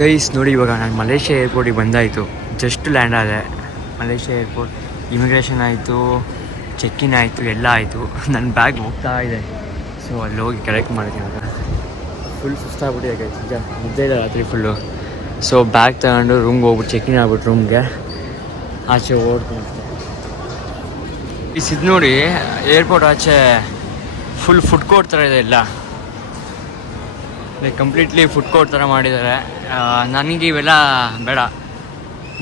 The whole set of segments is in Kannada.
ಗೈಸ್ ನೋಡಿ, ಇವಾಗ ನಾನು ಮಲೇಷ್ಯಾ ಏರ್ಪೋರ್ಟಿಗೆ ಬಂದಾಯಿತು. ಜಸ್ಟ್ ಲ್ಯಾಂಡ್ ಆದೆ ಮಲೇಷ್ಯಾ ಏರ್ಪೋರ್ಟ್. ಇಮಿಗ್ರೇಷನ್ ಆಯಿತು, ಚೆಕ್ ಇನ್ ಆಯಿತು, ಎಲ್ಲ ಆಯಿತು. ನನ್ನ ಬ್ಯಾಗ್ ಹೋಗ್ತಾ ಇದೆ. ಸೊ ಅಲ್ಲಿ ಹೋಗಿ ಕಲೆಕ್ಟ್ ಮಾಡ್ತೀನಿ. ಇವಾಗ ಫುಲ್ ಸುಸ್ತಾಗ್ಬಿಟ್ಟಿದೆ ಗೈಸ್, ನಿಜ ನಿದ್ದೆ ಇದೆ ರಾತ್ರಿ ಫುಲ್ಲು. ಸೊ ಬ್ಯಾಗ್ ತಗೊಂಡು ರೂಮ್ಗೆ ಹೋಗ್ಬಿಟ್ಟು ಚೆಕ್ ಇನ್ ಆಗ್ಬಿಟ್ಟು ರೂಮ್ಗೆ ಆಚೆ ಓಡ್ತೀನಿ. ಇದು ನೋಡಿ, ಏರ್ಪೋರ್ಟ್ ಆಚೆ ಫುಲ್ ಫುಡ್ ಕೋರ್ಟ್ ಥರ ಇದೆ. ಎಲ್ಲ ಲೈಕ್ ಕಂಪ್ಲೀಟ್ಲಿ ಫುಡ್ ಕೋರ್ಟ್ ಥರ ಮಾಡಿದ್ದಾರೆ. ನನಗೆ ಇವೆಲ್ಲ ಬೇಡ.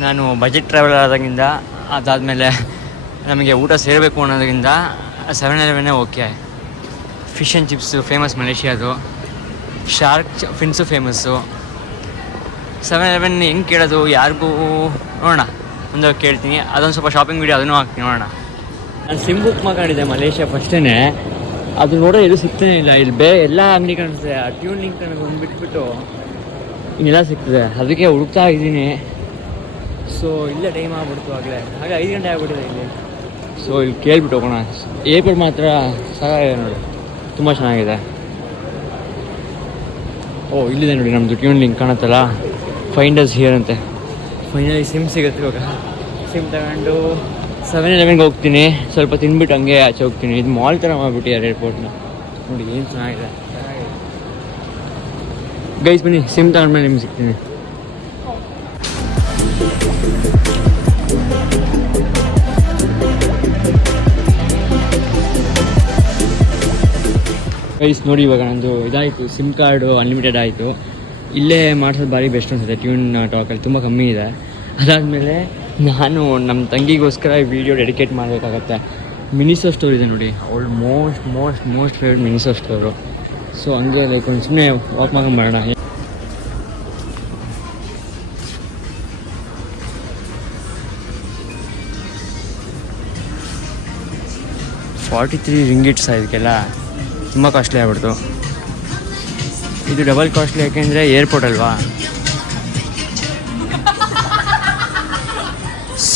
ನಾನು ಬಜೆಟ್ ಟ್ರಾವೆಲ್ ಆದಾಗಿಂದ, ಅದಾದಮೇಲೆ ನಮಗೆ ಊಟ ಸೇರಬೇಕು ಅನ್ನೋದ್ರಿಂದ 7-Eleven okay. Fish and chips famous ಮಲೇಷ್ಯಾದು, ಶಾರ್ಕ್ ಫಿನ್ಸು ಫೇಮಸ್ಸು. 7-Eleven ಹೆಂಗೆ ಕೇಳೋದು ಯಾರಿಗೂ ನೋಡೋಣ, ಒಂದು ಕೇಳ್ತೀನಿ. ಅದೊಂದು ಸ್ವಲ್ಪ ಶಾಪಿಂಗ್ ವೀಡಿಯೋ ಅದನ್ನು ಹಾಕ್ತೀನಿ, ನೋಡೋಣ. ನಾನು ಸಿಮ್ ಬುಕ್ ಮಾಡ್ಕೊಂಡಿದ್ದೆ ಮಲೇಷ್ಯಾ ಫಸ್ಟೇ. ಅದು ನೋಡೋ ಎಲ್ಲೂ ಸಿಗ್ತಾನೆ ಇಲ್ಲ. ಇಲ್ಲಿ ಎಲ್ಲ ಅಂಗಡಿ ಕಾಣಿಸ್ತದೆ. ಆ ಟ್ಯೂನ್ ಲಿಂಕ್ ಅನ್ನೋದು ಒಂದು ಬಿಟ್ಬಿಟ್ಟು ಇನ್ನೆಲ್ಲ ಸಿಗ್ತದೆ. ಅದಕ್ಕೆ ಹುಡುಕ್ತಾ ಇದ್ದೀನಿ. ಸೊ ಇಲ್ಲೇ ಟೈಮ್ ಆಗ್ಬಿಡ್ತು ಆಗಲೇ, ಹಾಗೆ 5 ಗಂಟೆ ಆಗ್ಬಿಟ್ಟಿದೆ ಇಲ್ಲಿ. ಸೊ ಇಲ್ಲಿ ಕೇಳ್ಬಿಟ್ಟು ಹೋಗೋಣ. ಏರ್ಪೋರ್ಟ್ ಮಾತ್ರ ಸಾಕಾಗಿದೆ ನೋಡಿ, ತುಂಬ ಚೆನ್ನಾಗಿದೆ. ಓ ಇಲ್ಲಿದೆ ನೋಡಿ ನಮ್ಮದು ಟ್ಯೂನ್ ಲಿಂಕ್ ಕಾಣುತ್ತಲ್ಲ, ಫೈಂಡರ್ಸ್ ಹಿಯರ್ ಅಂತೆ. ಫೈನಲಿ ಸಿಮ್ ಸಿಗುತ್ತೆ. ಇವಾಗ ಸಿಮ್ ತಗೊಂಡು 7-Eleven ಹೋಗ್ತೀನಿ. ಸ್ವಲ್ಪ ತಿನ್ಬಿಟ್ಟು ಹಂಗೆ ಆಚೆ ಹೋಗ್ತೀನಿ. ಇದು ಮಾಲ್ ಥರ ಮಾಡಿಬಿಟ್ಟಿದ್ದಾರೆ ಏರ್ಪೋರ್ಟ್ನ. ನೋಡಿ ಏನು ಚೆನ್ನಾಗಿದೆ. ಗೈಸ್ ಬನ್ನಿ, ಸಿಮ್ ತಗೊಂಡ್ಮೇಲೆ ನಿಮ್ಗೆ ಸಿಗ್ತೀನಿ. ಗೈಸ್ ನೋಡಿ, ಇವಾಗ ನಂದು ಇದಾಯಿತು, ಸಿಮ್ ಕಾರ್ಡು ಅನ್ಲಿಮಿಟೆಡ್ ಆಯಿತು. ಇಲ್ಲೇ ಮಾಡಿಸೋದು ಭಾರಿ ಬೆಸ್ಟ್ ಅನಿಸುತ್ತೆ. ಟ್ಯೂನ್ ಟಾಕಲ್ಲಿ ತುಂಬ ಕಮ್ಮಿ ಇದೆ. ಅದಾದಮೇಲೆ ನಾನು ನಮ್ಮ ತಂಗಿಗೋಸ್ಕರ ಈ ವಿಡಿಯೋ ಡೆಡಿಕೇಟ್ ಮಾಡಬೇಕಾಗತ್ತೆ. ಮಿನಿಸೋ ಸ್ಟೋರ್ ಇದೆ ನೋಡಿ, ಅವಳು ಮೋಸ್ಟ್ ಫೇವ್ರೆಟ್ ಮಿನಿಸೋ ಸ್ಟೋರು. ಸೊ ಹಂಗೆ ಲೈಕ್ ಒಂದು ಸುಮ್ಮನೆ ವಾಕ್ ಮಾಡ್ಕೊಂಬರೋಣ. 43 ರಿಂಗಿಟ್ಸ್ ಇದಕ್ಕೆಲ್ಲ ತುಂಬ ಕಾಸ್ಟ್ಲಿ ಆಗ್ಬಿಡ್ತು. ಇದು ಡಬಲ್ ಕಾಸ್ಟ್ಲಿ ಯಾಕೆಂದರೆ ಏರ್ಪೋರ್ಟ್ ಅಲ್ವಾ.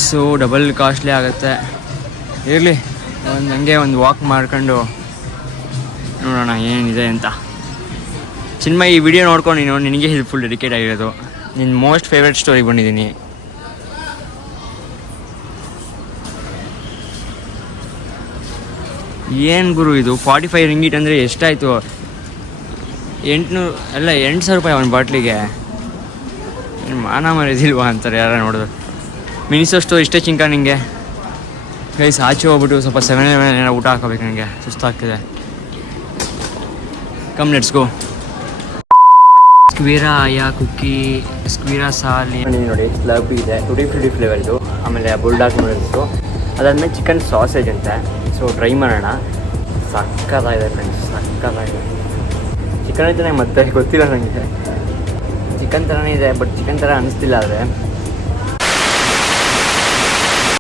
ಸೊ ಡಬಲ್ ಕಾಸ್ಟ್ಲಿ ಆಗುತ್ತೆ. ಇರಲಿ, ಹಂಗೆ ಒಂದು ವಾಕ್ ಮಾಡ್ಕೊಂಡು ನೋಡೋಣ ಏನಿದೆ ಅಂತ. ಚಿನ್ಮಯ್, ಈ ವಿಡಿಯೋ ನೋಡ್ಕೊಂಡು ನೀನು ನಿನಗೆ ಇದು ಫುಲ್ ಡೆಡಿಕೇಟ್ ಆಗಿರೋದು. ನಿನ್ನ ಮೋಸ್ಟ್ ಫೇವ್ರೆಟ್ ಸ್ಟೋರಿಗೆ ಬಂದಿದ್ದೀನಿ. ಏನು ಗುರು ಇದು 45 ರಿಂಗಿಟ್ ಅಂದರೆ ಎಷ್ಟಾಯಿತು? 800 ಅಲ್ಲ 8,000 ರೂಪಾಯಿ ಒಂದು ಬಾಟ್ಲಿಗೆ. ಏನು ಮಾನ ಮರ್ಯಾದಿಲ್ವಾ ಅಂತಾರೆ ಯಾರು ನೋಡಿದ್ರು. ಮಿನಿಸೋ ಸ್ಟೋರ್ ಇಷ್ಟೇ ಚಿಂಕ ನಿಂಗೆ? ಗೈಸ್ ಆಚೆ ಹೋಗ್ಬಿಟ್ಟು ಸ್ವಲ್ಪ 7-Eleven ಏನೋ ಊಟ ಹಾಕೋಬೇಕು, ನನಗೆ ಸುಸ್ತಾಗ್ತಿದೆ. Come let's go. ಸ್ಕ್ವೀರಾ ಆಯಾ ಕುಕ್ಕಿ, ಸ್ಕ್ವೀರಾ ಸಾಲಿ ನೋಡಿ, ಸ್ಲಬ್ ಇದೆ, ಟುಟಿ ಫ್ರೂಟಿ ಫ್ಲೇವರ್ದು. ಆಮೇಲೆ ಬುಲ್ಡಾಗ್ ನೂಡಲ್ಸು. ಅದಾದಮೇಲೆ ಚಿಕನ್ ಸಾಸೇಜ್ ಅಂತೆ. ಸೊ ಟ್ರೈ ಮಾಡೋಣ. ಸಕ್ಕತ್ತಾಗಿದೆ ಫ್ರೆಂಡ್ಸ್, ಸಕ್ಕತ್ತಾಗಿದೆ. ಚಿಕನ್ ಐತೆ ಮತ್ತೆ ಗೊತ್ತಿಲ್ಲ ನನಗೆ. ಚಿಕನ್ ಥರನೇ ಇದೆ, ಬಟ್ ಚಿಕನ್ ಥರ ಅನ್ನಿಸ್ತಿಲ್ಲ. ಆದರೆ